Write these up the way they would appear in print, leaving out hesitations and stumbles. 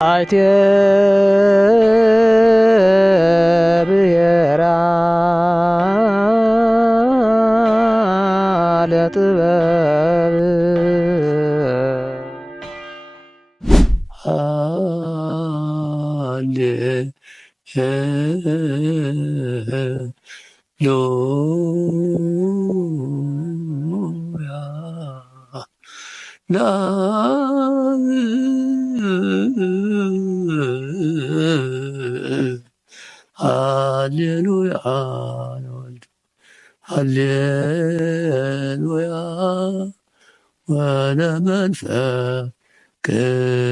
አይቴ ብሔራ ለጥበብ ሃሌሉያ ሃሌሉያ ወለመንፈስ ቅዱስ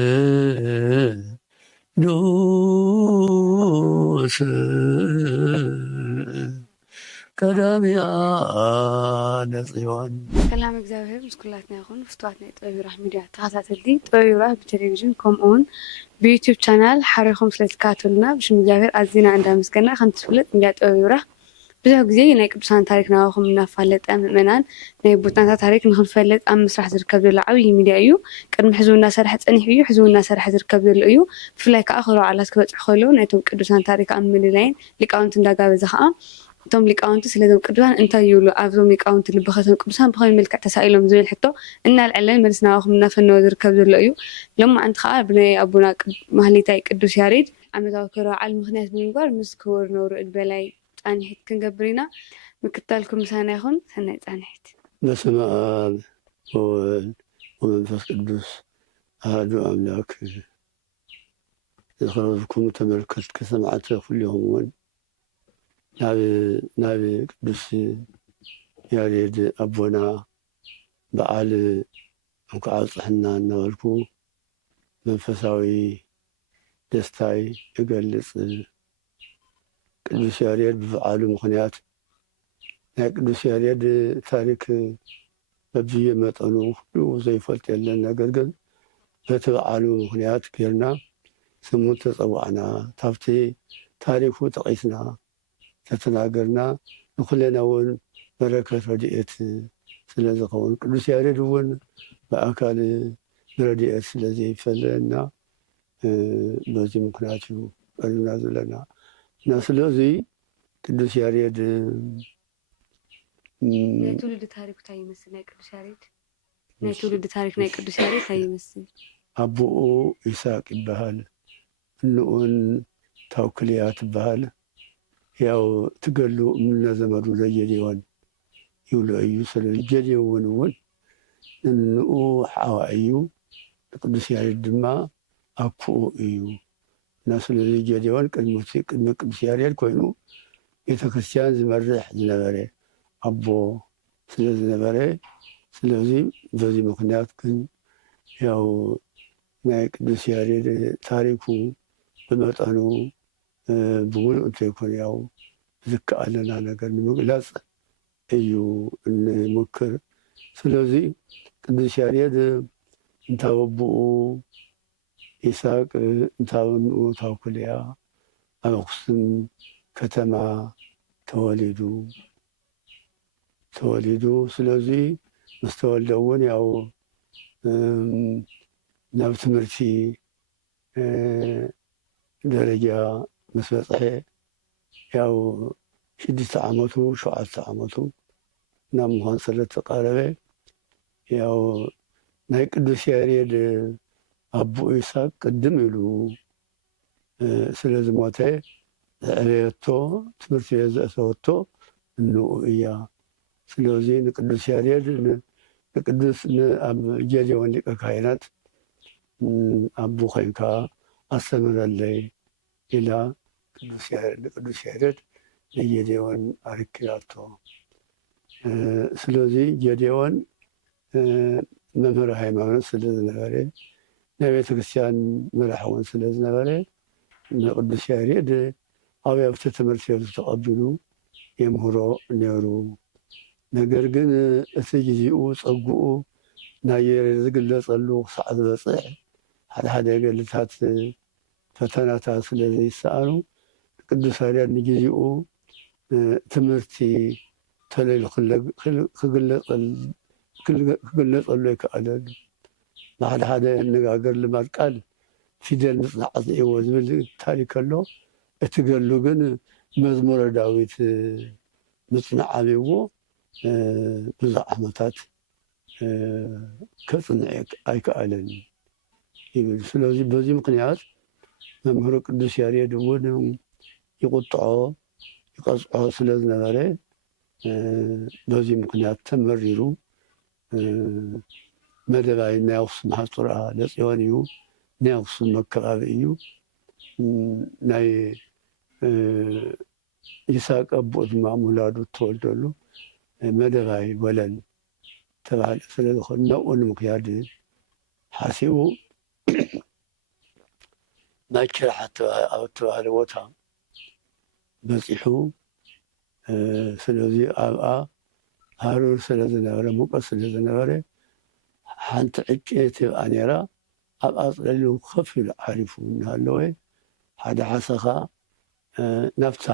ቀዳሚያ ለጽዮን ሰላም እግዚአብሔር ምስኩላትና ይኹን ፍትዋት ናይ ጥበብ ይብራህ ሚድያ ተኸታተልቲ ጥበብ ይብራህ ብቴሌቪዥን ከምኡውን ብዩቲዩብ ቻናል ሓሪኹም ስለትከታተሉና ብሽም እግዚአብሔር ኣዝና እንዳመስገና ከም ትፍለጥ ሚድያ ጥበብ ይብራህ ብዙሕ ግዜ ናይ ቅዱሳን ታሪክ ናባኹም እናፋለጠ ምእመናን ናይ ቦታታት ታሪክ ንክንፈልጥ ኣብ ምስራሕ ዝርከብ ዘሎ ዓብዪ ሚድያ እዩ። ቅድሚ ሕዚ እናሰርሐ ፀኒሑ እዩ። ሕዚ እናሰርሐ ዝርከብ ዘሎ እዩ። ብፍላይ ከዓ ክብረ በዓላት ክበፅሑ ከለዉ ናይቶም ቅዱሳን ታሪክ ኣብ ምልላይን ሊቃውንቲ እንዳጋበዘ ከዓ እቶም ሊቃውንቲ ስለዞም ቅዱሳን እንታይ ይብሉ ኣብዞም ሊቃውንቲ ልበኸቶም ቅዱሳን ብኸመይ መልክዕ ተሳኢሎም ዝብል ሕቶ እናልዕለን መልሲ ናባኹም እናፈነወ ዝርከብ ዘሎ እዩ። ሎማዓንቲ ከዓ ብናይ ኣቦና ማህሌታይ ቅዱስ ያሬድ ዓመታዊ ክብረ በዓል ምክንያት ብምግባር ምስ ክቡር ነውርኡድ በላይ ፃኒሒት ክንገብር ኢና። ምክትታልኩም ምሳና ይኹን። ሰናይ ፃኒሒት። በስመ አብ ወወልድ ወመንፈስ ቅዱስ አሐዱ አምላክ። ዝኸበብኩም ተመልከትቲ ሰማዕቲ ኩልኹም እውን ናብ ቅዱስ ያሬድ ኣቦና በዓል እንኳዓብፅሕና እናበልኩ መንፈሳዊ ደስታይ ይገልጽ። ቅዱስ ያሬድ ብበዓሉ ምክንያት ናይ ቅዱስ ያሬድ ታሪክ በብየ መጠኑ ሁሉ ዘይፈልጥ የለን። ነገር ግን በቲ በዓሉ ምክንያት ጌርና ስሙ ተፀዋዕና ታብቲ ታሪኩ ጠቂስና ተተናገርና ንኩለና እውን በረከት ረድኤት ስለ ዝኸውን ቅዱስ ያሬድ እውን ብኣካል ረድኤት ስለዘይፈለና በዚ ምክንያት እዩ ቀሪብና ዘለና እና ስለዚ ቅዱስ ያሬድ ናይ ትውልዲ ታሪክ እንታይ ይመስል? ናይ ቅዱስ ያሬድ ናይ ትውልዲ ታሪክ ናይ ቅዱስ ያሬድ እንታይ ይመስል? ኣቦኡ ይስሐቅ ይበሃል፣ እንኡን ታውክልያ ትበሃል። ያው ትገሉ እምነ ዘመዱ ዘየድዮን ይብሉ እዩ። ስለዚ ጀድዮውን እውን እንኡ ሓዋ እዩ፣ ቅዱስ ያሬድ ድማ ኣኩኡ እዩ እና ስለዚ ጀድዮን ቅድሚ ቅዱስ ያሬድ ኮይኑ ቤተክርስትያን ዝመርሕ ዝነበረ ኣቦ ስለ ዝነበረ ስለዚ በዚ ምክንያት ግን ያው ናይ ቅዱስ ያሬድ ታሪኩ ብመጠኑ ብሙሉእ እንተይኮነ ያው ዝከኣለና ነገር ንምግላፅ እዩ እንምክር። ስለዚ ቅዱስ ያሬድ እንታብ ኣቦኡ ይስሐቅ እንታብ እንኡ ታውክልያ ኣብ ኣክሱም ከተማ ተወሊዱ ስለዚ ምስ ተወልደ እውን ያው ናብ ትምህርቲ ደረጃ ምስ በፅሐ ያው 6 ዓመቱ 7 ዓመቱ ናብ ምዃን ስለተቃረበ ያው ናይ ቅዱስ ያሬድ ኣቦኡ ይስሐቅ ቅድም ኢሉ ስለ ዝሞተ ዘዕበየቶ ትምህርቲ ቤት ዘእተወቶ እንኡ እያ። ስለዚ ንቅዱስ ያሬድ ንቅዱስ ኣብ ጀድዮን ሊቀ ካህናት ኣቦ ኮይንካ ኣስተምረለይ ኢላ ንቅዱስ ያሬድ ንጀድዮን ኣርኪባቶ። ስለዚ ጀድዮን መምህረ ሃይማኖት ስለ ዝነበረ ናይ ቤተክርስትያን መራሒ እውን ስለ ዝነበረ ንቅዱስ ያሬድ ኣብያተ ትምህርቲ ቤት ተቐቢሉ የምህሮ ነይሩ። ነገር ግን እቲ ግዚኡ ፀጉኡ ናይ ያሬድ ዝግለፀሉ ክሳዕ ዝበፅሕ ሓደ ገድልታት ፈተናታት ስለ ዘይሰኣኑ ቅዱስ ያሬድ ንግዚኡ ትምህርቲ ተለይሉ ክግለፀሉ ኣይከኣለን። ብሓደ ኣነጋገር ልማድ ቃል ፊደል ምፅናዕ ኣፅኒዕዎ ዝብል ታሪክ ኣሎ። እቲ ገድሉ ግን መዝሙረ ዳዊት ምፅናዕ ኣልይዎ ብዙሕ ዓመታት ከፅንዕ ኣይከኣለን ይብል። ስለዚ በዚ ምክንያት መምህሩ ቅዱስ ያሬድ እውን ይቁጥዖ ይቀፅዖ ስለ ዝነበረ በዚ ምክንያት ተመሪሩ መደባይ ናይ ኣክሱም ሃፁራ ለፅዮን እዩ። ናይ ኣክሱም መከባቢ እዩ። ናይ ይስሐቅ ኣቦኡ ድማ ሙላዱ ተወልደሉ መደባይ ወለል ተባሃለ ስለ ዝኾነ ናብኡ ንምክያድ ሓሲቡ ናይ ኪራሓ ኣብ እተባሃለ ቦታ በፂሑ ስለዚ ኣብኣ ሃሩር ስለ ዝነበረ ሙቀት ስለ ዝነበረ ሓንቲ ዕንጨይቲ ኣብኣ ነይራ ኣብኣ ፅለሊሉ ከፍ ኢሉ ዓሪፉ እናሃለወ ሓደ ሓሰኻ ናብታ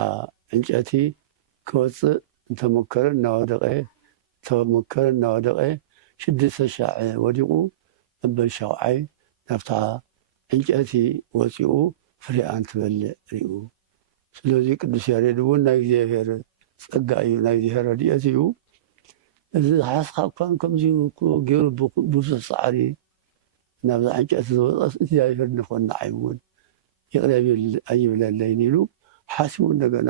ዕንጨይቲ ክወፅእ እንተሞከረ እናወደቐ ተሞከረ እናወደቐ 6,000 ወዲቑ እበል ሻውዓይ ናብታ ዕንጨይቲ ወፂኡ ፍሬኣ እንትበልዕ ርኡ። ስለዚ ቅዱስ ያሬድ እውን ናይ እግዚኣብሔር ፀጋ እዩ፣ ናይ እግዚኣብሔር ረድኤት እዩ። እዚ ሓስካ እኳን ከምዚ ገይሩ ብብዙሕ ፃዕሪ ናብዛ ዕንጨይቲ ዝወፀስ እግዚኣብሔር ንኮንዓይ እውን ይቅረ ኣይብለለይን ኢሉ ሓሲቡ እንደገና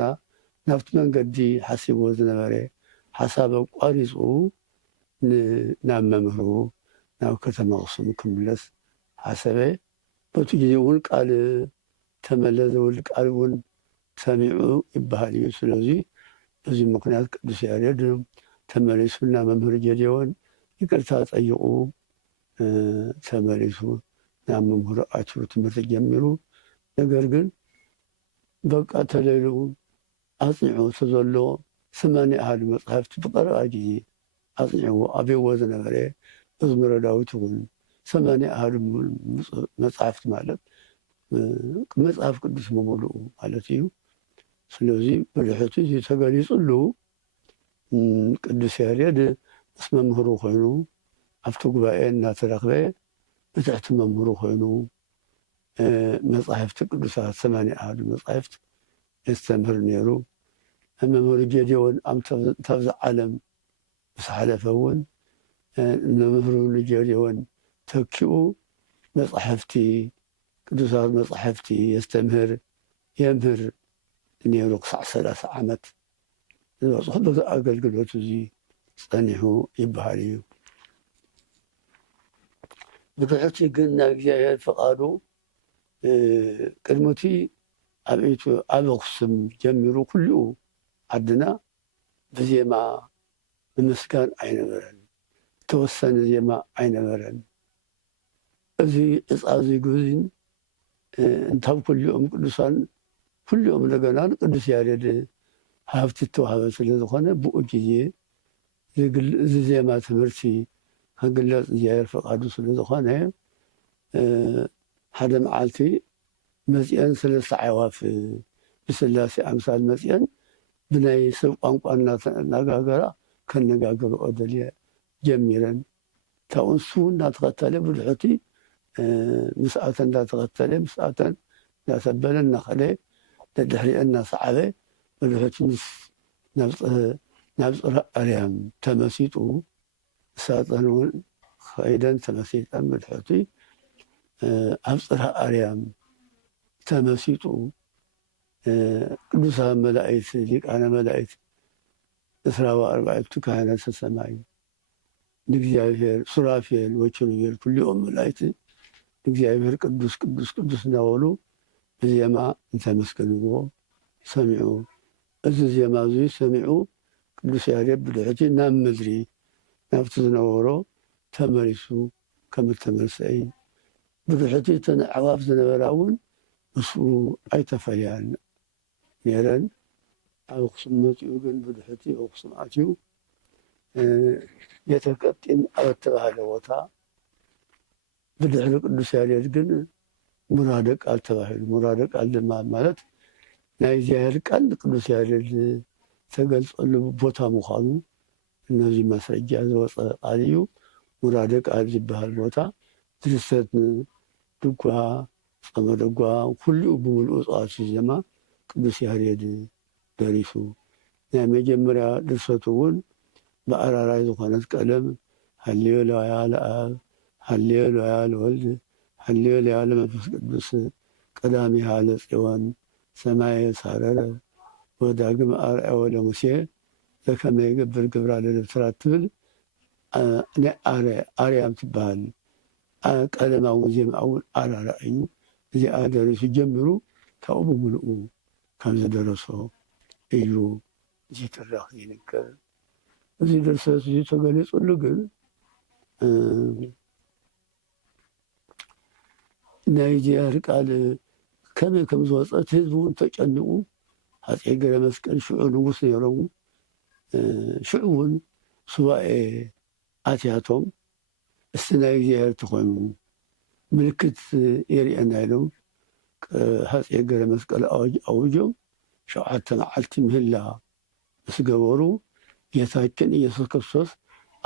ናብቲ መንገዲ ሓሲቦ ዝነበረ ሓሳብ ኣቋሪፁ ናብ መምህሩ ናብ ከተማ ኣክሱም ክምለስ ሓሰበ። በቲ ግዜ እውን ቃል ተመለስ ዝብል ቃል እውን ሰሚዑ ይበሃል እዩ። ስለዚ በዚ ምክንያት ቅዱስ ያሬድ ተመሊሱ ናብ መምህር ጌዴዎን ይቅርታ ጠይቁ ተመሊሱ ናብ መምህሩ ኣትዩ ትምህርቲ ጀሚሩ። ነገር ግን በቃ ተለይሉ ኣፅኒዑ ተዘሎ 81 መፅሓፍቲ ብቀረባ ግዜ ኣፅኒዕዎ ኣብዎ ዝነበረ መዝሙረ ዳዊት እውን 81 መፅሓፍቲ ማለት መፅሓፍ ቅዱስ ምሙሉኡ ማለት እዩ። ስለዚ ብድሕሪቱ እዚ ተገሊፁሉ ቅዱስ ያሬድ ምስ መምህሩ ኮይኑ ኣብቲ ጉባኤ እናተረክበ ብትሕቲ መምህሩ ኮይኑ መፅሓፍቲ ቅዱሳት 81 መፅሓፍቲ የስተምህር ነይሩ። መምህሩ ጌዴዎን ኣብዛ ዓለም ምስ ሓለፈ እውን መምህሩ ጌዴዎን ተኪኡ መፅሓፍቲ ቅዱሳት መፅሓፍቲ የስተምህር የምህር ነይሩ ክሳዕ 30 ዓመት ዝበፅሑ በዚ ኣገልግሎቱ እዚ ፀኒሑ ይበሃል እዩ። ብድሕርቲ ግን ናይ እግዚኣብሔር ፈቃዱ ቅድሚቲ ኣብ ኣክሱም ጀሚሩ ኩሉ ዓድና ብዜማ ንምስጋን ኣይነበረን፣ ተወሰነ ዜማ ኣይነበረን። እዚ ዕፃ እዚ ግዝን እንታብ ኩልኦም ቅዱሳን ኩልኦም እንደገና ቅዱስ ያሬድ ሃብቲ ተዋህበ ስለ ዝኾነ ብኡ ግዜ እዚ ዜማ ትምህርቲ ከግለፅ እግዚኣብሔር ፈቃዱ ስለ ዝኾነ ሓደ መዓልቲ መፅአን 3 ኣዕዋፍ ብስላሴ ኣምሳል መፅአን ብናይ ሰብ ቋንቋ እናተነጋገራ ከነጋገርኦ ደልየ ጀሚረን ካብኡ ንሱ እናተኸተለ ብድሕርቲ ምስኣተን እንዳተኸተለ ምስኣተን እንዳሰበለ እናኸደ ደድሕሪአን እናሰዓበ ብድሕርቲ ናብ ፅረ ኣርያም ተመሲጡ ንሳተን እውን ከይደን ተመሲጠን ብድሕርቲ ኣብ ፅረ ኣርያም ተመሲጡ ቅዱሳን መላእክት ሊቃነ መላእክት 24 ካህናተ ሰማይ ንእግዚኣብሔር ሱራፌል ወኪሩቤል ኩሊኦም መላእክት እግዚአብሔር ቅዱስ ቅዱስ ቅዱስ እናበሉ ብዜማ እንተመስገንዎ ሰሚዑ። እዚ ዜማ እዚ ሰሚዑ ቅዱስ ያሬድ ብድሕቲ ናብ ምድሪ ናብቲ ዝነበሮ ተመሊሱ ከም ተመሰይ ብድሕቲ እተን ኣዕዋፍ ዝነበራ እውን ምስኡ ኣይተፈልያን ነይረን። ኣብ ኣክሱም መፂኡ ግን ብድሕቲ ኣክሱም ኣትዩ የተቀጢን ኣብ እተባሃለ ቦታ ብድሕሪ ቅዱስ ያሬድ ግን ሙራደ ቃል ተባሂሉ ሙራደ ቃል ድማ ማለት ናይ እግዚኣብሔር ቃል ቅዱስ ያሬድ ተገልፀሉ ቦታ ምዃኑ እነዚ ማስረጃ ዝወፀ ቃል እዩ። ሙራደ ቃል ዝበሃል ቦታ ድርሰት ድጓ ፀመደጓ ኩሉኡ ብምሉኡ ፀዋት ዜማ ቅዱስ ያሬድ ደሪሱ ናይ መጀመርያ ድርሰቱ እውን ብኣራራይ ዝኾነት ቀለም ሃሌሉያ ለኣብ ሃሌሉያ ለወልድ ሃሌሉያ ለመንፈስ ቅዱስ ቀዳሚሃ ለጽዮን ሰማየ ሳረረ ወዳግም ኣርአዮ ለሙሴ ዘከመ ይገብር ግብራ ለደብተራ ትብል ናይ ኣርያም ትበሃል ቀለማዊ ዜማ እውን ኣራራ እዩ እዚኣ ደሪሱ ጀሚሩ ካብኡ ብምልኡ ከም ዝደረሶ እዩ እዚ ትራኽ ይንገር እዚ ድርሰት እዚ ተገሊጹሉ ግን ናይ እግዚኣብሔር ቃል ከመይ ከም ዝወፀት ህዝቢ እውን ተጨኒቑ ሃፀይ ገብረ መስቀል ሽዑ ንጉስ ነይሮም ሽዑ እውን ሱባኤ ኣትያቶም እስቲ ናይ እግዚኣብሔር ተኮይኑ ምልክት የርእየና ኢሎም ሃፀይ ገብረ መስቀል ኣውጆም 7 መዓልቲ ምህላ ምስ ገበሩ ጌታችን ኢየሱስ ክርስቶስ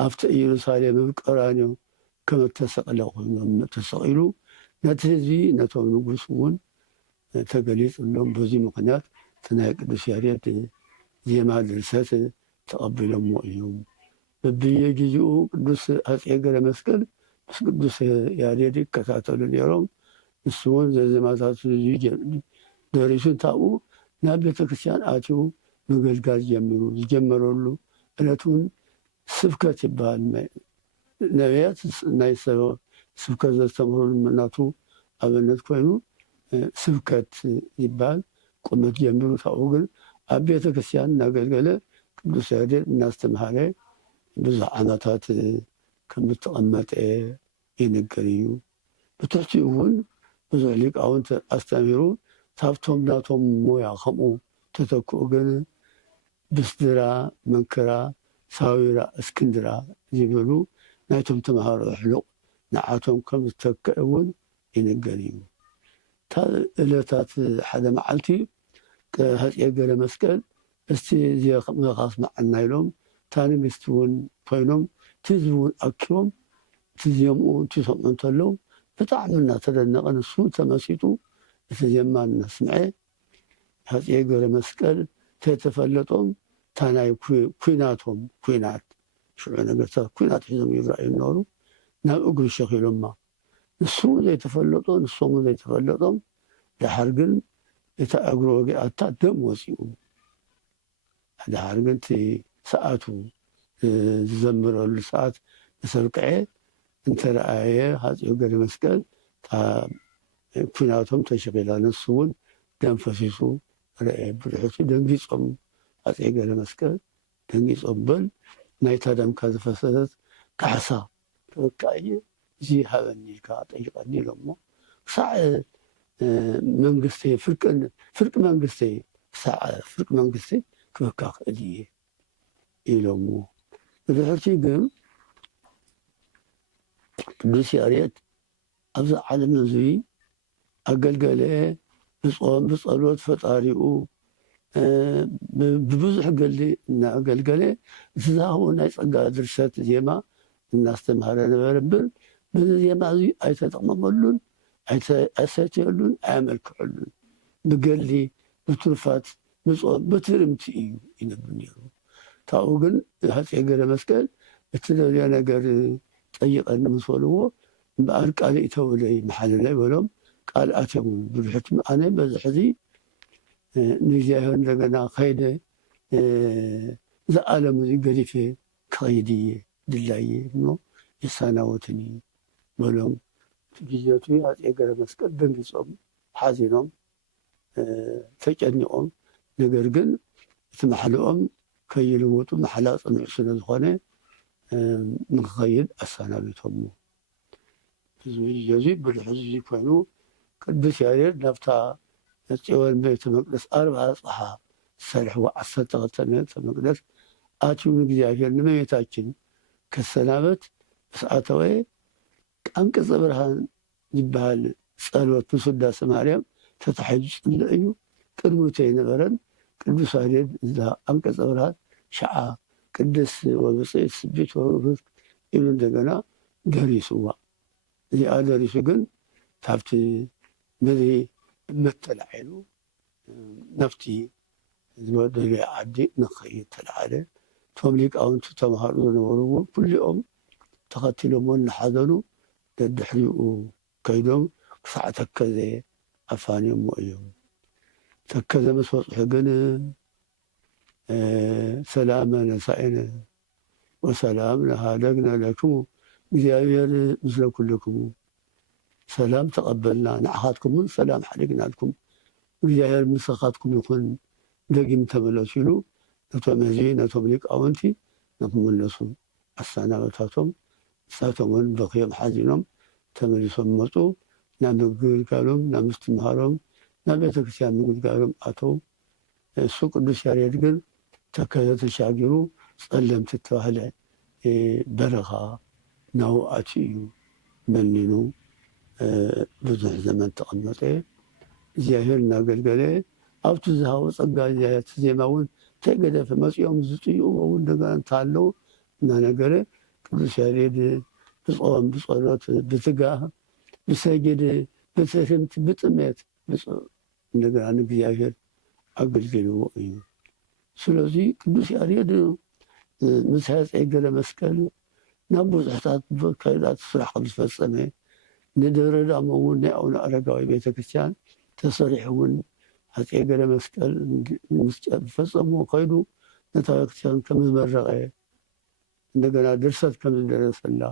ኣብቲ ኢየሩሳሌም ቀራንዮ ከም ተሰቕለ ኮይኖም ተሰቒሉ ነቲ ህዝቢ ነቶም ንጉስ እውን ተገሊጹሎም በዚ ምክንያት እቲ ናይ ቅዱስ ያሬድ ዜማ ድርሰት ተቐቢሎሞ እዮም በብየጊዜኡ ቅዱስ ሃፀይ ገብረ መስቀል ምስ ቅዱስ ያሬድ ይከታተሉ ነይሮም ንሱ እውን ዘዜማታት ደሪሱ ታብኡ ናብ ቤተክርስትያን ኣትዩ ምግልጋል ጀሚሩ ዝጀመረሉ ዕለት እውን ስብከት ይበሃል ነቢያት ናይ ስብከት ዘስተምሩሉ እናቱ ኣብነት ኮይኑ ስብከት ይበሃል ቁመት ጀሚሩ ታብኡ ግን ኣብ ቤተክርስትያን እናገልገለ ቅዱስ ያሬድ እናስተምሃረ ብዙሕ ዓመታት ከም ዝተቐመጠ ይንገር እዩ ብትሕቲኡ እውን ብዙሕ ሊቃውንቲ ኣስተሚሩ ካብቶም ናቶም ሞያ ከምኡ ተተክኡ ግን ብስድራ መንክራ ሳዊራ እስክንድራ ዝብሉ ናይቶም ተምሃሮ ሕሉቕ ንዓቶም ከም ዝተክዕ እውን ይንገር እዩ ካብ ዕለታት ሓደ መዓልቲ ሃፀይ ገብረ መስቀል እስቲ ዜማኻስማዓና ኢሎም እታ ንግስቲ እውን ኮይኖም እቲ ህዝቢ እውን ኣኪቦም እቲ ዜምኡ እንትሰምዑ እንተለዉ ብጣዕሚ እናተደነቐ ንሱ ተመሲጡ እቲ ዜማ እናስምዐ ሃፀይ ገብረ መስቀል ተተፈለጦም እታ ናይ ኩናቶም ኩናት ሽዑ ነገርታት ኩናት ሒዞም ይረአዩ ነበሩ ናብ እግሩ ሸኺሎማ ንሱ ዘይተፈለጦ ንሶም ዘይተፈለጦም ድሓር ግን እታ እግሩ ወጊኣታ ደም ወፂኡ ድሓር ግን እቲ ሰዓቱ ዝዘምረሉ ሰዓት ተሰብቅዐ እንተረኣየ ሃፀይ ገብረ መስቀል ኩናቶም ተሸኺላ ንሱ እውን ደም ፈሲሱ ረአ ብድሕሪቱ ደንጊፆም ሃፀይ ገብረ መስቀል ደንጊፆም በል ናይታ ደምካ ዝፈሰሰት ካሕሳ ክበካ እየ እዚ ሃበኒ ኢልካ ጠይቐኒ ኢሎሞ ክሳዕ መንግስተይ ፍርቂ መንግስተይ ክሳዕ ፍርቂ መንግስተይ ክበካ ክእል እየ ኢሎሞ ብድሕሪቱ ግን ቅዱስ ያሬድ ኣብዚ ዓለም እዚ ኣገልገለ ብጾም ብጸሎት ፈጣሪኡ ብብዙሕ ገሊ እናገልገለ ዝዛሃቡ ናይ ጸጋ ድርሰት ዜማ እናስተምሃረ ነበረ እምበር በዚ ዜማ እዚ ኣይተጠቕመመሉን ኣይሰትየሉን ኣያመልክዐሉን ብገሊ ብትሩፋት ብጾም ብትርምቲ እዩ ይነብር ነይሩ ካብኡ ግን ሃፀይ ገብረ መስቀል እቲ ደልዮ ነገር ጠይቐኒ ምስ በልዎ እምበኣር ቃልእ ተውለይ መሓለለ ይበሎም ቃል ኣትዮም ብድሕሪቱ ኣነ በዚ ሕዚ ንእግዚኣብሔር እንደገና ከይደ ዝዓለም እዚ ገዲፈ ክኸይድ እየ ድላየ እሞ የሳናወትኒ በሎም ግዜቱ ሃፀይ ገብረ መስቀል ደንጊፆም ሓዚኖም ተጨኒቖም ነገር ግን እቲ ማሕልኦም ከይልውጡ ማሕላ ፅኑዕ ስለ ዝኾነ ንክኸይድ ኣሰናቢቶሞ እዚ ብድሕዚ ኮይኑ ቅዱስ ያሬድ ናብታ ጽዮን ቤተ መቅደስ 40 ፅሓ ዝሰርሕዎ 12 ቤተ መቅደስ ኣትዩ ንእግዚኣብሔር ንእመቤታችን ከሰናበት ምስ ኣተወ አንቀጸ ብርሃን ይበሃል ጸሎት ምስ ውዳሴ ማርያም ተታሒዙ ዝጽልእ እዩ ቅድሚቱ የነበረን ቅዱስ ያሬድ እዛ አንቀጸ ብርሃን ሸዓ ቅዱስ ወብፅዕት ስቢት ወብርክ ኢሉ እንደገና ደሪስዋ እዚኣ ደሪሱ ግን ካብቲ በዚ መተላዒሉ ነፍቲ ዝበደለ ዓዲ ንኸይድ ተላዓለ እቶም ሊቃውንቲ ተምሃሩ ዝነበርዎ ኩሊኦም ተኸቲሎሞ እናሓዘኑ ደድሕሪኡ ከይዶም ክሳዕ ተከዘ ኣፋንዮሞ እዮም። ተከዘ ምስ በፅሑ ግን ሰላመ ነሳኢነ ወሰላም ነሃደግነ ለክሙ እግዚኣብሔር ምስለ ኩልክሙ ሰላም ተቐበልና ንዓኻትኩምን ሰላም ሓደግናልኩም እግዚኣብሔር ምሳኻትኩም ይኹን ደጊም ተመለሱ ኢሉ ነቶም ህዝቢ ነቶም ሊቃውንቲ ንክመለሱ ኣሰናበታቶም ንሳቶም እውን በኺዮም ሓዚኖም ተመሊሶም መፁ። ናብ ምግልጋሎም ናብ ምስትምሃሮም ናብ ቤተክርስትያን ምግልጋሎም ኣተው። እሱ ቅዱስ ያሬድ ግን ተከዘ ተሻጊሩ ጸለምቲ ተባህለ በረኻ ናብኡ ኣትዩ እዩ መኒኑ ብዙሕ ዘመን ተቐመጠ። እግዚኣብሔር እናገልገለ ኣብቲ ዝሃቦ ጸጋ እቲ ዜማ እውን ተገደፈ። መፂኦም ዝጥይኡ እውን እንደገና እንተሃለው እናነገረ ቅዱስ ያሬድ ብጾም ብጸሎት ብትጋህ ብሰጊድ ብትሕርምቲ ብጥሜት እንደገና ንእግዚኣብሔር ኣገልግልዎ እዩ። ስለዚ ቅዱስ ያሬድ ምስ ሃፀይ ገለ መስቀል ናብ ብዙሕታት ከይዳት ስራሕ ከም ዝፈፀመ ንደብረ ዳሞ እውን ናይ ኣቡነ ኣረጋዊ ቤተክርስትያን ተሰሪሑ እውን ሃፀይ ገለ መስቀል ምስ ፈፀምዎ ከይዱ ነታ ቤተክርስትያን ከም ዝመረቐ እንደገና ድርሰት ከም ዝደረሰላ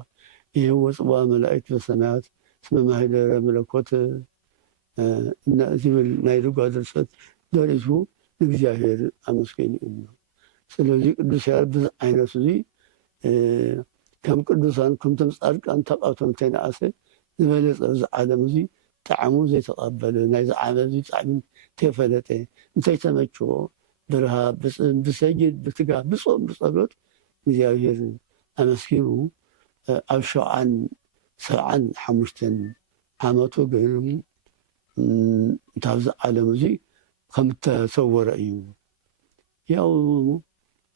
ይህዎ ጽባሕ መላእክት በሰማያት እስመ ማህደረ መለኮት ዝብል ናይ ድጓ ድርሰት ደሪሱ ንእግዚኣብሔር ኣመስገኒ እዩ። ስለዚ ቅዱስ ያሬድ ብዙሕ ዓይነት እዚ ከም ቅዱሳን ከምቶም ጻድቃን ተቃቶም ተይነኣሰ ዝበለፀ እዚ ዓለም እዚ ጣዕሙ ዘይተቐበለ ናይዚ ዓለም እዚ ጣዕሚ ተይፈለጠ እንተይተመችዎ ብረሃብ ብሰጊድ ብትጋህ ብጾም ብጸሎት እግዚኣብሔር ኣመስጊኑ ኣብ 75 ዓመቱ ግን እንታብዚ ዓለም እዚ ከም ተሰወረ እዩ። ያው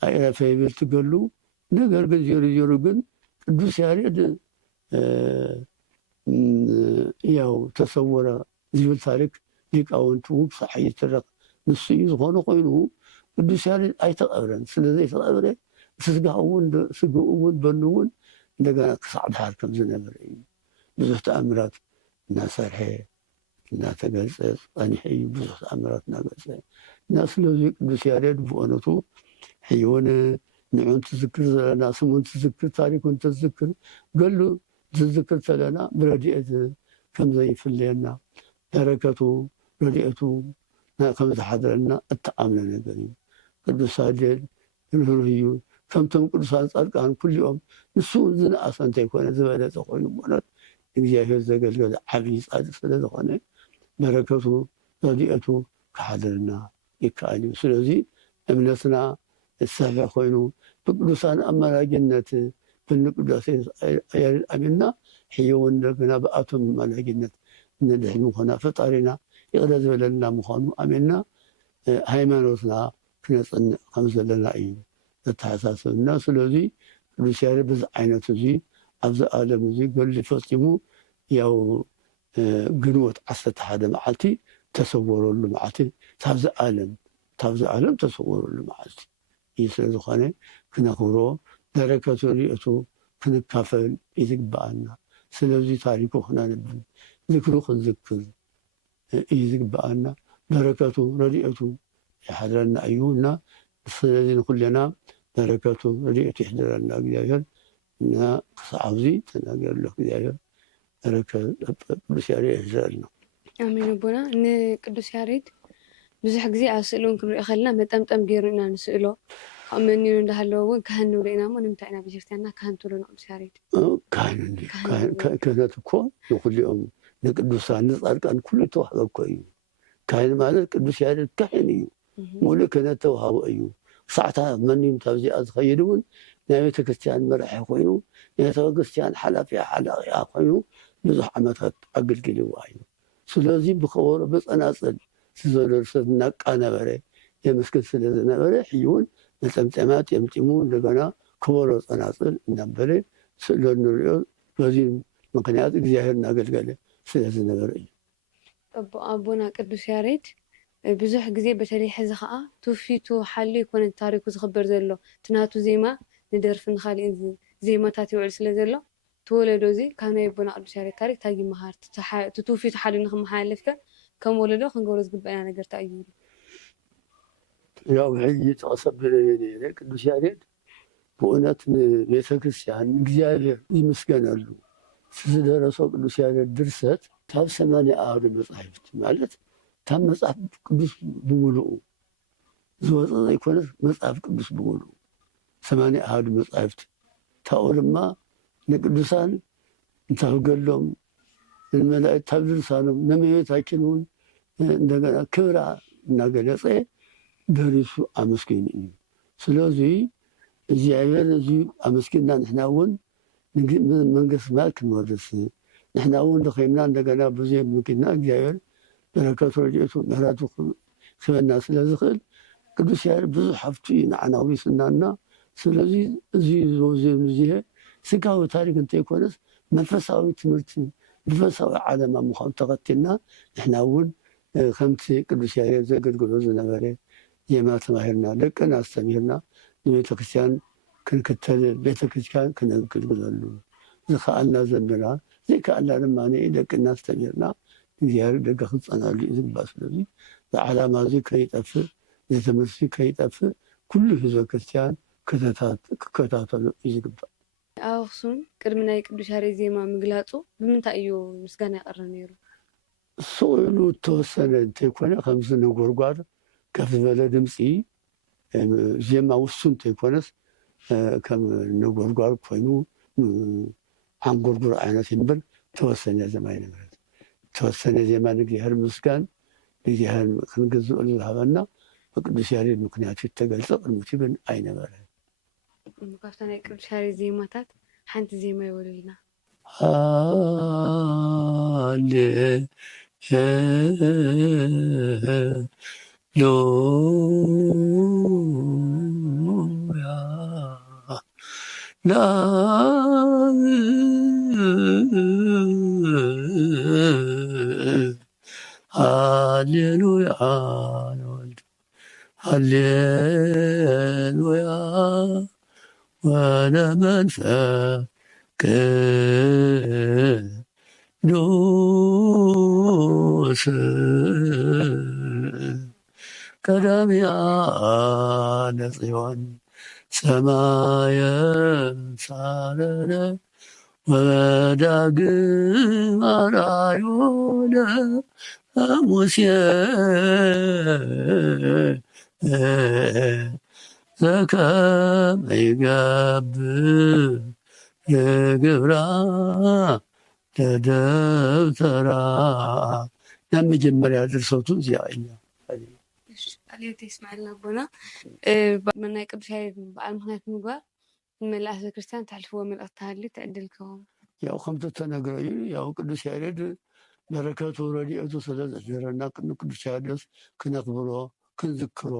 ኣይረፈ ይብል ትገሉ ነገር ግን ዜሮ ግን ቅዱስ ያሬድ ያው ተሰወረ ዝብል ታሪክ ሊቃውንቱ ክሳዕ ይትረኽ ንሱ እዩ ዝኾነ ኮይኑ ቅዱስ ያሬድ ኣይተቐብረን። ስለዘይተቐብረ ስግኡ እውን በኑ እውን እንደገና ክሳዕ ድሓር ከም ዝነበረ እዩ። ብዙሕ ተኣምራት እናሰርሐ እናተገልፀ ጸኒሐ እዩ። ብዙሕ ተኣምራት እናገልፀ እና ስለዚ ቅዱስ ያሬድ ብእውነቱ ሕይወን ንዑን ትዝክር ዘለና ስሙን ትዝክር ታሪኩን ትዝክር ገሉ ትዝክር ተለና ብረድኤት ከም ዘይፍለየና በረከቱ ረድኤቱ ከም ዝሓድረና እተኣምነ ነገር እዩ። ቅዱስ ያሬድ ርህሩህ እዩ። ከምቶም ቅዱሳን ጻድቃን ኩሊኦም ንሱ ዝነኣሰ እንተይኮነ ዝበለፀ ኮይኑ ብእውነት እግዚኣብሔር ዘገልገለ ዓብዪ ጻድቅ ስለ ዝኾነ በረከቱ ረድኤቱ ክሓድረና ይከኣል እዩ። ስለዚ እምነትና ዝሰፍሕ ኮይኑ ብቅዱሳን ኣማላጅነት ብንቅዱስ ያሬድ ኣሚንና ሕየው እንደገና ብኣቶም ኣማላጅነት ንድሕን ምኾና ፈጣሪና ይቕረ ዝበለና ምዃኑ ኣሚንና ሃይማኖትና ክነፅንዕ ከም ዘለና እዩ ዘተሓሳስብና። ስለዚ ቅዱስ ያሬድ በዚ ዓይነት እዚ ኣብዚ ዓለም እዚ ገሉ ፈፂሙ ያው ግንቦት 11 መዓልቲ ተሰወረሉ መዓልቲ ታብዚ ዓለም ተሰወረሉ መዓልቲ እዩ። ስለ ዝኾነ ክነኽብሮ በረከቱ ርእቱ ክንካፈል ይዝግባአና። ስለዚ ታሪኩ ክነንብብ ዝክሩ ክንዝክር እዩ ዝግባአና። በረከቱ ረድኤቱ ይሓድረና እዩ እና ስለዚ ንኩለና በረከቱ ረድኤቱ ይሕድረና እግዚአብሔር እና ክሳዕ ኣብዚ ተናገረሉ እግዚአብሔር ቅዱስ ያሬድ ይሕድረልና። ኣሜን። ኣቦና ንቅዱስ ያሬድ ብዙሕ ግዜ ኣብ ስእሉ ክንሪኦ ከለና መጠምጠም ገይሩ ኢና ንስእሎ ካብ መኒኑ እንዳሃለዎ እውን ካህን ንብሎ ኢና እሞ ንምንታይ ኢና ቤተክርስትያንና ካህን ትብሎ ንቅዱስ ያሬድ? ክህነት እኮ ንኩሊኦም ንቅዱሳን ንጻድቃን ኩሉ ተዋህበ እኮ እዩ። ካህን ማለት ቅዱስ ያሬድ ካህን እዩ። ሙሉእ ክህነት ተዋህቦ እዩ። ክሳዕታ መኒኑ ታብዚኣ ዝኸይድ እውን ናይ ቤተክርስትያን መራሒ ኮይኑ ናይ ቤተክርስትያን ሓላፊያ ሓላቂኣ ኮይኑ ብዙሕ ዓመታት ኣገልግልዋ እዩ። ስለዚ ብኸበሮ ብፀናፅል ዝዘለርሰት እናቃነበረ የመስክን ስለ ዝነበረ ሕይውን መጠምጠማት የምጢሙ እንደገና ከበሮ ፀናፅል እናበለ ስእሎ ንሪኦ በዚ ምክንያት እግዚኣብሔር እናገልገለ ስለ ዝነበረ እዩ። ኣቦና ቅዱስ ያሬድ ብዙሕ ግዜ በተለይ ሕዚ ከዓ ትውፊቱ ሓልዩ ይኮነን ታሪኩ ዝኽበር ዘሎ ትናቱ ዜማ ንደርፊ ንኻሊእን ዜማታት ይውዕል ስለ ዘሎ ትወለዶ እዚ ካብ ናይ ኣቦና ቅዱስ ያሬድ ታሪክ እንታይ ይመሃር ትውፊቱ ሓልዩ ንኽመሓላለፍ ከ ከም ወለዶ ክንገብሮ ዝግበአና ነገር እንታይ እዩ? ያው ሕጂ ተቐሰበለ ነይረ ቅዱስ ያሬድ ብእውነት ንቤተ ክርስቲያን እግዚአብሔር ይመስገነሉ ዝደረሶ ቅዱስ ያሬድ ድርሰት ካብ 80 ኣሃዱ መጻሕፍቲ ማለት ካብ መጽሓፍ ቅዱስ ብምሉኡ ዝወፀ ዘይኮነስ መጽሓፍ ቅዱስ ብምሉኡ 80 ኣሃዱ መጻሕፍቲ ታኡ ድማ ንቅዱሳን እንታውገሎም ንመላእክት ካብ ድርሳኖም ንእመቤታችን እውን እንደገና ክብራ እናገለጸ ደሪሱ ኣመስኪኑ እዩ። ስለዚ እግዚአብሔር እዚ ኣመስኪንና ንሕና እውን መንግስቲ ሰማያት ክንወርስ ንሕና እውን ደኸምና እንደገና ብዙይ ምክንና እግዚአብሔር በረከቱ ረድኤቱ ምሕረቱ ክበና ስለ ዝኽእል ቅዱስ ያሬድ ብዙሕ ሃፍቱ ንዓና ውሪስናና። ስለዚ እዚ ዝውዝየ ስጋዊ ታሪክ እንተይኮነስ መንፈሳዊ ትምህርቲ መንፈሳዊ ዓለማ ምዃኑ ተኸቲልና ንሕና እውን ከምቲ ቅዱስ ያሬድ ዘገልግሎ ዝነበረ ዜማ ተማሂርና ደቅና ኣስተሚርና ንቤተ ክርስቲያን ክንክተል ቤተ ክርስቲያን ክነግልግለሉ ዝኸኣልና ዘንብና ዘይከኣልና ድማ ደቅና ኣስተሚርና እግዚአብሔር ደገ ክፀናሉ እዩ ዝግባእ። ስለዚ ብዓላማ እዚ ከይጠፍእ ዘትምህርቲ ከይጠፍእ ኩሉ ህዝበ ክርስቲያን ክከታተሉ እዩ ዝግባእ። ኣብ ኣኽሱም ቅድሚ ናይ ቅዱስ ያሬድ ዜማ ምግላፁ ብምንታይ እዩ ምስጋና ይቐርብ ነይሩ? ስቑኢሉ ተወሰነ እንተይኮነ ከምዚ ነጎድጓድ ከፍ ዝበለ ድምፂ ዜማ ውሱን እንተይኮነስ ከም ነጎድጓድ ኮይኑ ሓንጎርጉር ዓይነት ይንብል ተወሰነ ዜማ ይነበረት ተወሰነ ዜማ ንእግዚአብሔር ምስጋን ንእግዚአብሔር ክንግዝእሉ ዝሃበና በቅዱስ ያሬድ ምክንያቱ ተገልጸ ቅድሚቱ ግን ኣይነበረን። ካብታ ናይ ቅዱስ ያሬድ ዜማታት ሓንቲ ዜማ ይወልልና። ሃሌሉያ ሃሌሉያ ወለመንፈስ ቅዱስ ቀዳሚያ ለጽዮን ሰማየ ሳረረ ወዳግም አርአዮ ለሙሴ ዘከመ ይገብር ለግብራ ለደብተራ መጀመሪያ ድርሰቱ እዚያ እኛ ቃልዮት ይስማዕልና ኣቦና ናይ ቅዱስ ያሬድ በዓል ምክንያት ምግባር ንመላእክቲ ቤተክርስትያን ተሕልፍዎ መልእኽቲ ተሃሊ ትዕድልክዎም? ያው ከምቲ ተነግሮ እዩ ያው ቅዱስ ያሬድ በረከቱ ረድኤቱ ስለዘድረና ቅዱስ ያሬድ ክነክብሮ ክንዝክሮ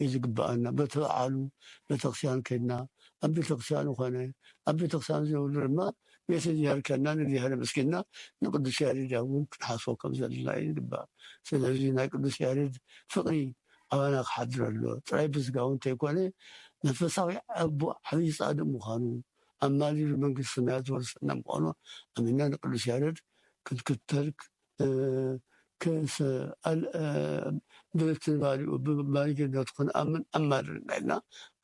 እዩ ዝግባአና። በተበዓሉ ቤተክርስቲያን ከድና ኣብ ቤተክርስቲያን ኮነ ኣብ ቤተክርስቲያን ዘይብሉ ድማ ቤተ እግዚአብሔር ከድና ንእግዚአብሔር መስኪንና ንቅዱስ ያሬድ እውን ክንሓስቦ ከም ዘለና እዩ ዝግባእ። ስለዚ ናይ ቅዱስ ያሬድ ፍቅሪ ኣባና ክሓድር ኣሎ ጥራይ ብስጋዊ እንተይኮነ መንፈሳዊ ኣቦ ዓብይ ጻድቅ ምዃኑ ኣማሊሉ መንግስቲ ሰማያት ዝወርሰና ምዃኑ ኣሚንና ንቅዱስ ያሬድ ክትክተል ብትባሊኡ ብባልግነቱ ክንኣምን ኣማልርና ኢልና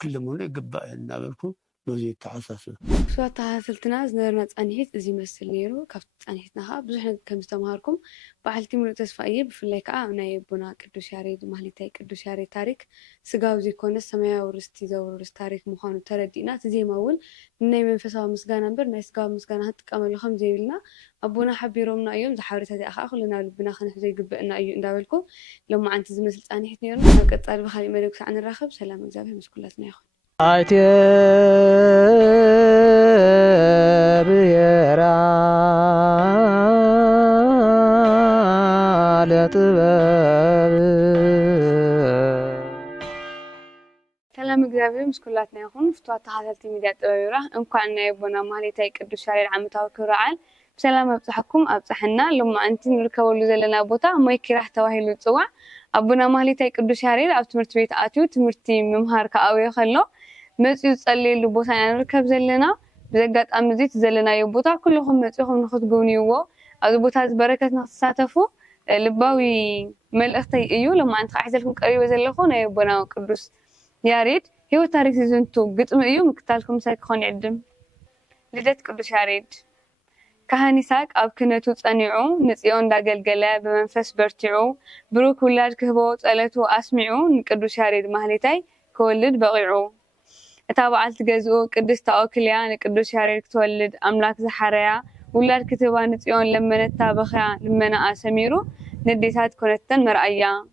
ክልሙን ይግባእ እናበልኩ በዚ ተሓሳስብ ሰባት ተሓሳስልትና ዝነበርና ፃኒሒት እዚ ይመስል ነይሩ። ካብቲ ፃኒሒትና ከዓ ብዙሕ ከም ዝተምሃርኩም በዓልቲ ሙሉእ ተስፋ እየ። ብፍላይ ከዓ ናይ ኣቦና ቅዱስ ያሬድ ማህሌታይ ቅዱስ ያሬድ ታሪክ ስጋዊ ዘይኮነ ሰማያዊ ርስቲ ዘውርስ ታሪክ ምዃኑ ተረዲእና እቲ ዜማ እውን ናይ መንፈሳዊ ምስጋና እምበር ናይ ስጋዊ ምስጋና ክንጥቀመሉ ከም ዘይብልና ኣቦና ሓቢሮምና እዮም። ዝሓበሬታ እዚኣ ከዓ ኩልና ልብና ክንሕዞ ይግበአና እዩ እንዳበልኩ ሎማዓንቲ ዝመስል ፃኒሒት ነይሩና። ኣብ ቀፃሊ ብካሊእ መደብ ክሳዕ ንራኸብ። ሰላም እግዚአብሔር ምስ ኩላትና ይኹን። አይቴ ብሔራ ለጥበብ ሰላም እግዚአብሔር ምስ ኩላትና ይኹን። ፍትዋት ተኸታተልቲ ሚድያ ጥበብ ይብራ እንኳን ናይ ኣቦና ማህሌታይ ቅዱስ ያሬድ ዓመታዊ ክብረ በዓል بسلام أبصحكم أبصحنا لما أنتي نركبوا زلنا بوتا مايكي راح تواهيلو تسوع أبونا مهلي تاي قدوس ياريد أو تمرت بيت آتيو تمرتي ممهار كأوي خلو متيو تصلي لبوتا نركب زلنا بزقات أمزيت زلنا يبوتا كلهم متيوهم نخد قونيوو أو بوتا بركة نصاتفو لباوي ملأختي إيو لما أنت أحزلكم قريبا زلخون يبونا قدوس ياريد هو تاريخ سيزونتو قطم إيو مكتالكم سايكخون يعدم لدت قدوس ياريد كهاني ساك أب كنتو تصنعو نسيون دا قلقلة بمنفس برتعو بروك ولاد كهبو تسألتو أسمعو نقدوس ياريد مهلتاي كولد بغيعو اتابعت تجزؤ قدس تأكليا نقدوس ياريد تولد أملاك زحريا ولاد كتبا نسيون لما نتابخيا لما نأسميرو نديسات كونتن مرأيا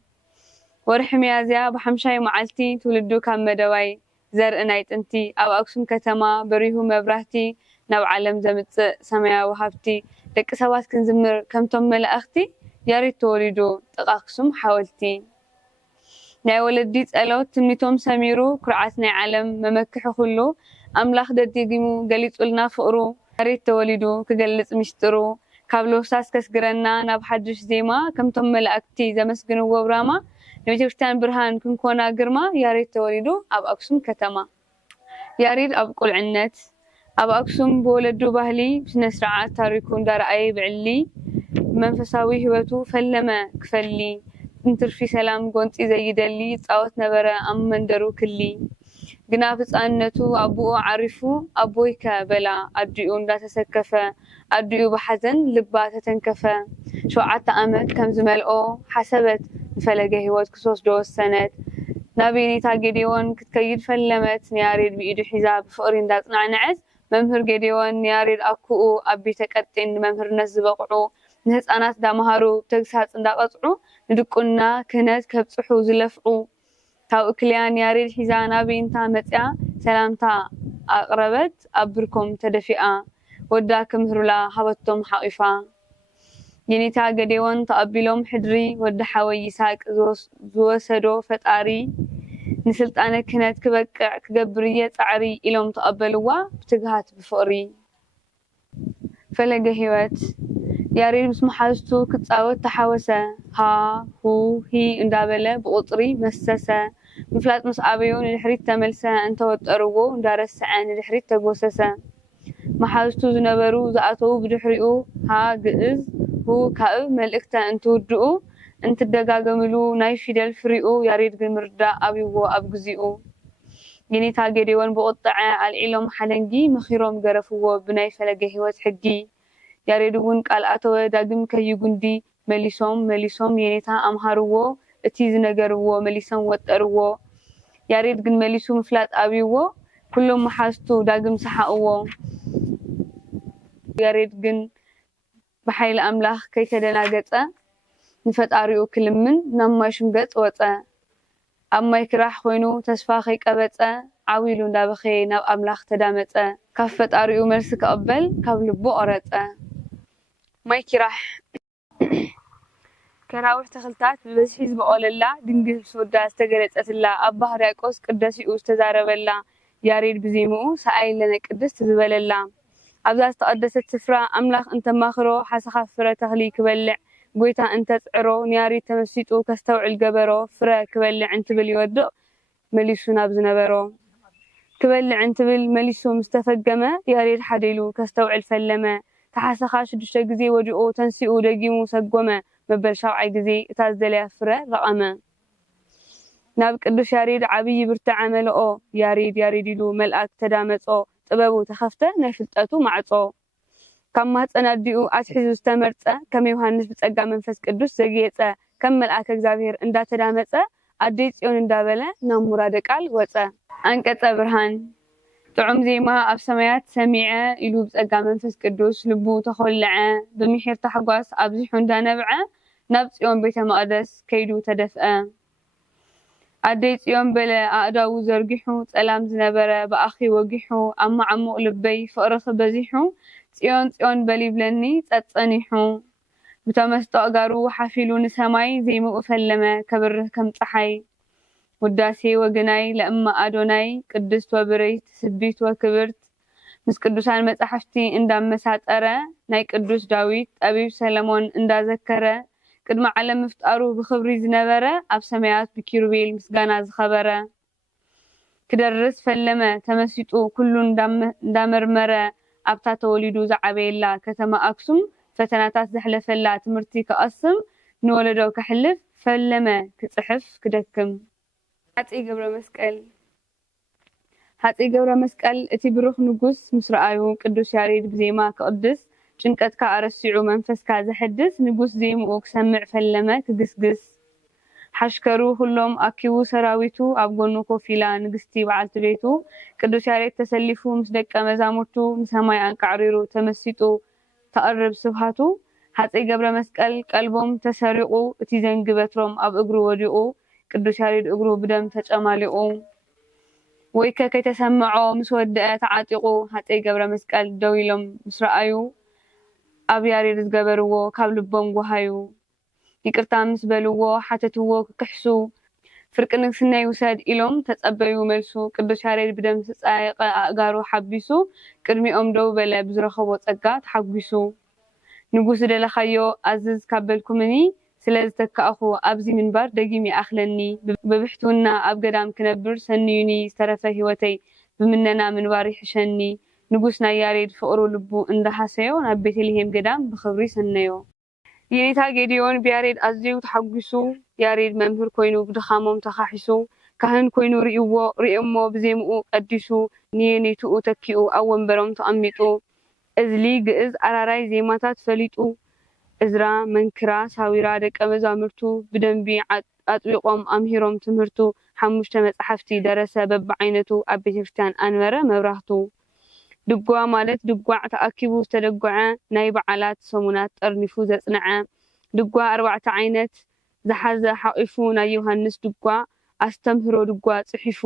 ورحميازيا بحمشاي معلتي تولدو كام مدواي زرق نايت انتي أو أكسوم كتما بريهو مبرهتي ناو عالم زمتص سمايا وهابتي دق سبات كنزمر كمتم ملأختي ياريد تولدو تقاقسم حاولتي ناي ولدي تسألو تمنيتهم سميرو كرعات ناي عالم ممكحو كلو أملاخ دديقيمو قليت قلنا فقرو ياريد تولدو كقلت مشترو كابلو ساس كسقرنا ناب حدش زيما كمتم ملأختي زمسقنو وبراما نمتوشتان برهان كنكونا قرما ياريد تولدو أب أكسوم كتما ياريد أب قل عنت أب أكسوم بولدو بهلي بسنسرعات تاريكون دار أي بعلي منفساوي هوتو فلما كفلي انتر في سلام قنتي زي دلي تصاوت نبرا أم مندرو كلي قنافس أنتو أبوه عرفو أبويك بلا أدريون لا تسكفا أدريو بحزن لبات تنكفا شو عطا أمد كم زملقو حسبت نفلقه هوت كسوس دو السنة نابيني تاقيديون كتكيد فلمت نياريد بإيدو حزاب فقرين دات نعنعز ممهر قديوان نياريد أكوو أبي تكتين ممهر نزبقعو نهز أناس دا مهارو تقسات دا قطعو ندقونا كنت كبصحو زلفعو تاو إكليان نياريد حزانا بينتا متيا سلامتا أقربت أبركم تدفئا وداك مهرولا هبتم حقفا ينيتا قديوان تقبلهم حدري ودحاوي يساك زوسدو فتاري نسلت أنا كنت كبقع كقبرية تعري إلهم تقبلوا بتقهات بفقري فلقى هيوت ياريد بس محاجتو كتساوت تحاوسة ها هو هي اندابلة بقطري مسسة مفلات مسعابيون الحريت تملسة انت وتقربو اندارسعان الحريت تقوسسة محاجتو زنبرو زعطو بدحريقو ها قئز هو كأب ملئكتا انتو ودقو انت الدقاقملو ناي فيدال فريقو ياريد قمردا أبيو أبقزيقو يني تاقيديوان بقطعا العلم حلنجي مخيروم قرفوو بناي فلقى هوات حقي ياريدون قال أتوا داقم كيقندي مليسوم ينيتا أمهارو اتيز نقرو مليسان وطرو ياريد قن مليسو مفلات أبيو كلهم محاستو داقم سحاقو ياريد قن بحيل أملاخ كي تدنا قطع نفت أريو كلمن نما شمقت وطع أما يكراح خوينو تسفاخي قبطع عويلو دابخي ناب أملاخ تدامطع كفت أريو مرسك أبل كابلبو أرطع ما يكراح كراوح تخلتات ببزحيز بقوللا دنجل سودا استقرت الله أبهر يقوس قدسي استزاربلا ياريد بزيمو سأي لنا قدس تزبللا أبزاز تقدست سفرة أملاخ انت ماخرو حسخف فرة تغلي كبلع قويتا انت تعرو نياري تمسيتو كستوع القبرو فرة كبلع انت باليودو مليسو نابز نبرو كبلع انت بالمليسو مستفقمة ياريد حديلو كستوع الفلمة تحسخا شدشتا قزي وجئو تنسيقو دقيمو سقومة مبل شرعي قزي تازدليا فرة رقمة ناب قدوس ياريد عبي برتع عملو ياريدلو ملأك تدامتو طببو تخفته نفلطتو معصو كما تصناديو أتحزو استمرصه كم يوحنس بصقا منفس قدوس زغيصه كم ملأك እግዚአብሔር እንዳተዳመጸ አዲስ ጽዮን እንዳበለ ናሙራደ ቃል ወጸ አንቀጸ ብርሃን ጥዑም ዜማ ኣብ ሰማያት ሰሚዐ ኢሉ በጸጋ መንፈስ ቅዱስ ልቡ ተኸልዐ በሚሕር ተሐጓስ ኣብዚሑ እንዳነብዐ ናብ ጽዮን ቤተ መቅደስ ከይዱ ተደፍአ ኣደይ ጽዮን በለ ኣእዳው ዘርጊሑ ጸላም ዝነበረ በኣኺ ወጊሑ ኣማዓሙቕ ልበይ ፍቕሪ በዚሑ ጽዮን ጽዮን በሊብለኒ ጸጸኒሑ بتمستو أجارو حفيلو نسماي زي ما أفلمه كبره كم صحي وداسي وجناي لأما أدوناي قدست وبريت سبيت وكبرت مس قدوسان متحفتي إن دام مسات أرى ናይ ቅዱስ ዳዊት ጠቢብ ሰለሞን እንዳዘከረ ቅድመ ዓለም ምፍጣሩ ብክብሪ ዝነበረ ኣብ ሰማያት ብኪሩቤል ምስጋና ዝኸበረ ክደርስ ፈለመ ተመሲጡ ኩሉ እንዳመርመረ ኣብታ ተወሊዱ ዝዓበየላ ከተማ ኣክሱም ፈተናታት ዘሕለፈላ ትምህርቲ ክቐስም ንወለዶ ክሕልፍ ፈለመ ክጽሕፍ ክደክም ሃፀይ ገብረ መስቀል እቲ ብሩኽ ንጉስ ምስ ረኣዩ ቅዱስ ያሬድ ብዜማ ክቅድስ ጭንቀትካ ኣረሲዑ መንፈስካ ዘሕድስ ንጉስ ዜምኡ ክሰምዕ ፈለመ ክግስግስ ሓሽከሩ ኩሎም ኣኪቡ ሰራዊቱ ኣብ ጎኑ ኮፍ ኢላ ንግስቲ በዓልቲ ቤቱ ቅዱስ ያሬድ ተሰሊፉ ምስ ደቀ መዛሙርቱ ንሰማይ አንቃዕሪሩ ተመሲጡ ተቐርብ ስብሃቱ ሃፀይ ገብረ መስቀል ቀልቦም ተሰሪቁ እቲ ዘንጊ በትሮም ኣብ እግሩ ወዲቁ ቅዱስ ያሬድ እግሩ ብደም ተጨማሊቁ ወይከ ከይተሰምዖ ምስ ወድአ ተዓጢቁ ሃፀይ ገብረ መስቀል ደው ኢሎም ምስ ረኣዩ ኣብ ያሬድ ዝገበርዎ ካብ ልቦም ጎሃዩ ይቅርታ ምስ በልዎ ሓተትዎ ክክሕሱ ፍርቂ ንግስና ይውሰድ ኢሎም ተጸበዩ መልሱ ቅዱስ ያሬድ ብደም ዝተጻየቀ ኣእጋሩ ሓቢሱ ቅድሚኦም ደው በለ ብዝረኸቦ ጸጋ ተሓጒሱ ንጉስ ደለኻዮ ኣዝዝ ካበልኩምኒ ስለዝተካእኹ ኣብዚ ምንባር ደጊም ይኣኽለኒ በብሕትውና ኣብ ገዳም ክነብር ሰንዩኒ ዝተረፈ ህይወተይ ብምነና ምንባር ይሕሸኒ ንጉስ ናይ ያሬድ ፍቅሩ ልቡ እንዳሃሰዮ ናብ ቤተልሔም ገዳም ብክብሪ ሰነዮ የኔታ ጌዲዮን ብያሬድ ኣዝዩ ተሓጒሱ ያሬድ መምህር ኮይኑ ብድኻሞም ተኻሒሱ ካህን ኮይኑ ርእዮሞ ብዜምኡ ቀዲሱ ንየኔትኡ ተኪኡ ኣብ ወንበሮም ተቐሚጡ እዝሊ ግእዝ ኣራራይ ዜማታት ፈሊጡ እዝራ መንክራ ሳዊራ ደቀ መዛሙርቱ ብደንቢ ኣጥቢቆም ኣምሂሮም ትምህርቱ 5 መጽሓፍቲ ደረሰ በብዓይነቱ ኣብ ቤተክርስትያን ኣንበረ መብራህቱ ድጓ ማለት ድጓዕ ተኣኪቡ ዝተደጉዐ ናይ በዓላት ሰሙናት ጠርኒፉ ዘጽንዐ ድጓ 4 ዓይነት ዝሓዘ ሓቂፉ ናይ ዮሃንስ ድጓ ኣስተምህሮ ድጓ ጽሒፉ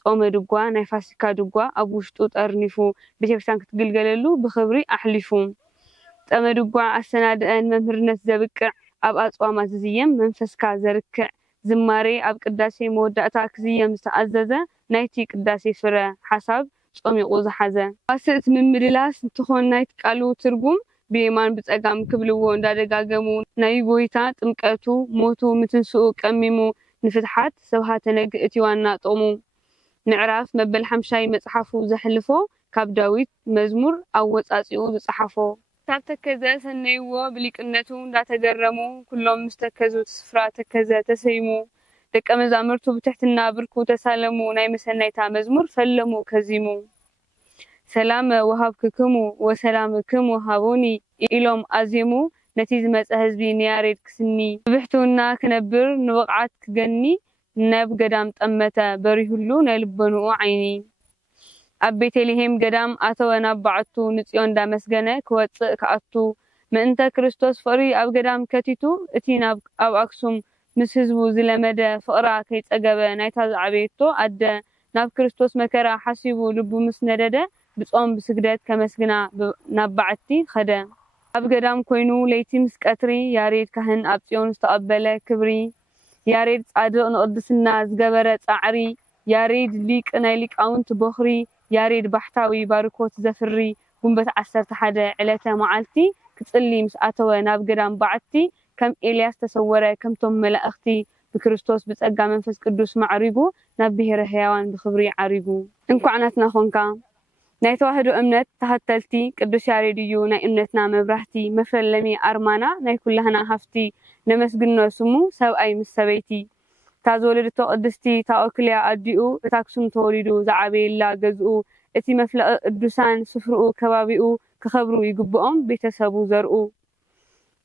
ጾመ ድጓ ናይ ፋሲካ ድጓ ኣብ ውሽጡ ጠርኒፉ ቤተክርስትያን ክትግልገለሉ ብክብሪ ኣሕሊፉ ጸመ ድጓ ኣሰናድአን መምህርነት ዘብቅዕ ኣብ ኣጽዋማት ዝዝየም መንፈስካ ዘርክዕ ዝማሬ ኣብ ቅዳሴ መወዳእታ ክዝየም ዝተኣዘዘ ናይቲ ቅዳሴ ፍረ ሓሳብ ጾሚቁ ዝሓዘ ዋስእት ምምድላስ እንትኾን ናይቲ ቃሉ ትርጉም ብየማን ብጸጋም ክብልዎ እንዳደጋገሙ ናይ ጎይታ ጥምቀቱ ሞቱ ምትንስኡ ቀሚሙ ንፍትሓት ሰብሃተ ነግ እቲ ዋና ጥቕሙ ምዕራፍ መበል 5 መጽሓፉ ዘሕልፎ ካብ ዳዊት መዝሙር ኣብ ወጻጺኡ ዝጸሓፎ ካብ ተከዘ ሰነይዎ ብሊቅነቱ እንዳተገረሙ ኩሎም ምስተከዙ ስፍራ ተከዘ ተሰይሙ ደቀ መዛሙርቱ ብትሕትና ብርኩ ተሳለሙ ናይ መሰናይታ መዝሙር ፈለሙ ከዚሙ ሰላም ወሃብክሙ ወሰላምክሙ ሃቡኒ ኢሎም ኣዚሙ ነቲ ዝመፀ ህዝቢ ንያሬድ ክስኒ ብሕትውና ክነብር ንብቕዓት ክገኒ ናብ ገዳም ጠመተ በሪሁሉ ናይ ልበንኡ ዓይኒ ኣብ ቤተልሔም ገዳም ኣተወ ናብ ባዕቱ ንጽዮን እንዳመስገነ ክወፅእ ከኣቱ ምእንተ ክርስቶስ ፍቅሪ ኣብ ገዳም ከቲቱ እቲ ኣብ ኣክሱም ምስ ህዝቡ ዝለመደ ፍቅራ ከይጸገበ ናይታ ዝዓበየቶ ኣደ ናብ ክርስቶስ መከራ ሓሲቡ ልቡ ምስ ነደደ ብጾም ብስግደት ከመስግና ናብ ባዕቲ ኸደ ኣብ ገዳም ኮይኑ ለይቲ ምስ ቀትሪ ያሬድ ካህን ኣብ ጽዮን ዝተቐበለ ክብሪ ያሬድ ጻድቕ ንቅድስና ዝገበረ ጻዕሪ ያሬድ ሊቅ ናይ ሊቃውንት በኽሪ ያሬድ ባሕታዊ ባርኮት ዘፍሪ ጉንበት 11 ዕለተ መዓልቲ ክጽሊ ምስ ኣተወ ናብ ገዳም ባዕቲ ከም ኤልያስ ተሰወረ ከምቶም መላእኽቲ ብክርስቶስ ብጸጋ መንፈስ ቅዱስ ማዕሪጉ ናብ ብሔረ ሕያዋን ብክብሪ ዓሪጉ እንኳዕናትና ኾንካ ናይ ተዋህዶ እምነት ተኸተልቲ ቅዱስ ያሬድ እዩ ናይ እምነትና መብራህቲ መፈለሚ ኣርማና ናይ ኩላህና ሃፍቲ ነመስግኖ ስሙ ሰብኣይ ምስ ሰበይቲ ታዝወለድቶ ቅድስቲ ታኦክልያ ኣዲኡ እታ ኣክሱም ተወሊዱ ዝዓበየላ ገዝኡ እቲ መፍለቂ ቅዱሳን ስፍርኡ ከባቢኡ ክኸብሩ ይግብኦም ቤተሰቡ ዘርኡ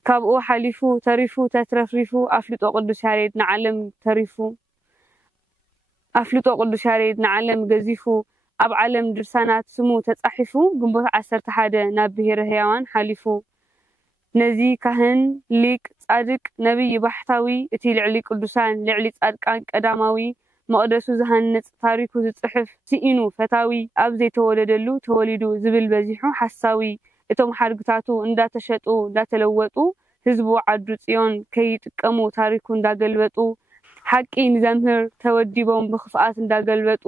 ካብኡ ሓሊፉ ተሪፉ ተትረፍሪፉ ኣፍልጦ ቅዱስ ያሬድ ንዓለም ተሪፉ ኣፍልጦ ቅዱስ ያሬድ ንዓለም ገዚፉ ኣብ ዓለም ድርሳናት ስሙ ተጻሒፉ ግንቦት 11 ናብ ብሔረ ሕያዋን ሓሊፉ ነዚ ካህን ሊቅ ጻድቅ ነቢይ ባሕታዊ እቲ ልዕሊ ቅዱሳን ልዕሊ ጻድቃን ቀዳማዊ መቅደሱ ዝሃንጽ ታሪኩ ዝጽሕፍ ሲኢኑ ፈታዊ ኣብ ዘይተወለደሉ ተወሊዱ ዝብል በዚሑ ሓሳዊ እቶም ሓድግታቱ እንዳተሸጡ እንዳተለወጡ ህዝቡ ዓዱ ጽዮን ከይጥቀሙ ታሪኩ እንዳገልበጡ ሓቂ ንዘምህር ተወዲቦም ብኽፍኣት እንዳገልበጡ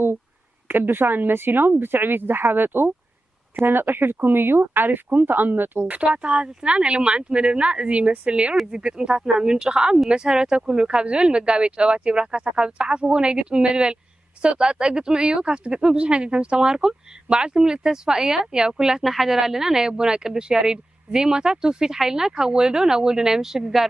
ቅዱሳን መሲሎም ብትዕቢት ዝሓበጡ ተነቅሕልኩም እዩ ዓሪፍኩም ተቐመጡ ፍትዋት ተሃተትና ናይ ሎማዓንቲ መደብና እዚ ይመስል ነይሩ እዚ ግጥምታትና ምንጭ ከዓ መሰረተ ኩሉ ካብ ዝብል መጋቤ ጥበባት ይብራህ ካሳ ካብ ዝፀሓፍዎ ናይ ግጥሚ መድበል ዝተውጣጠ ግጥሚ እዩ ካብቲ ግጥሚ ብዙሕ ነገር ተምስተማሃርኩም በዓልቲ ምልእ ተስፋ እየ ያው ኩላትና ሓደራ ኣለና ናይ ኣቦና ቅዱስ ያሬድ ዜማታት ትውፊት ሓይልና ካብ ወለዶ ናብ ወለዶ ናይ ምሽግጋር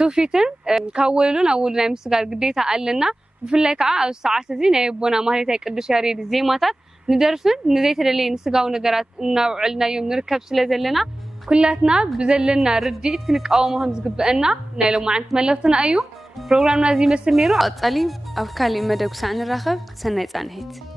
ትውፊትን ካብ ወለዶ ናብ ወለዶ ናይ ምስጋር ግዴታ ኣለና ብፍላይ ከዓ ኣብ ሰዓት እዚ ናይ ኣቦና ማህሌታይ ቅዱስ ያሬድ ዜማታት ንደርፍን ንዘይተደለየ ንስጋው ነገራት እናውዕልናዮም ንርከብ ስለዘለና ኩላትና ብዘለና ርድኢት ክንቃወሞም ዝግበአና ናይ ሎማዓንቲ መለፍትና እዩ ፕሮግራምና እዚ ይመስል ነይሩ ቀጻሊ ኣብ ካሊእ መደብ ክሳዕ ንራኸብ ሰናይ ጻንሒት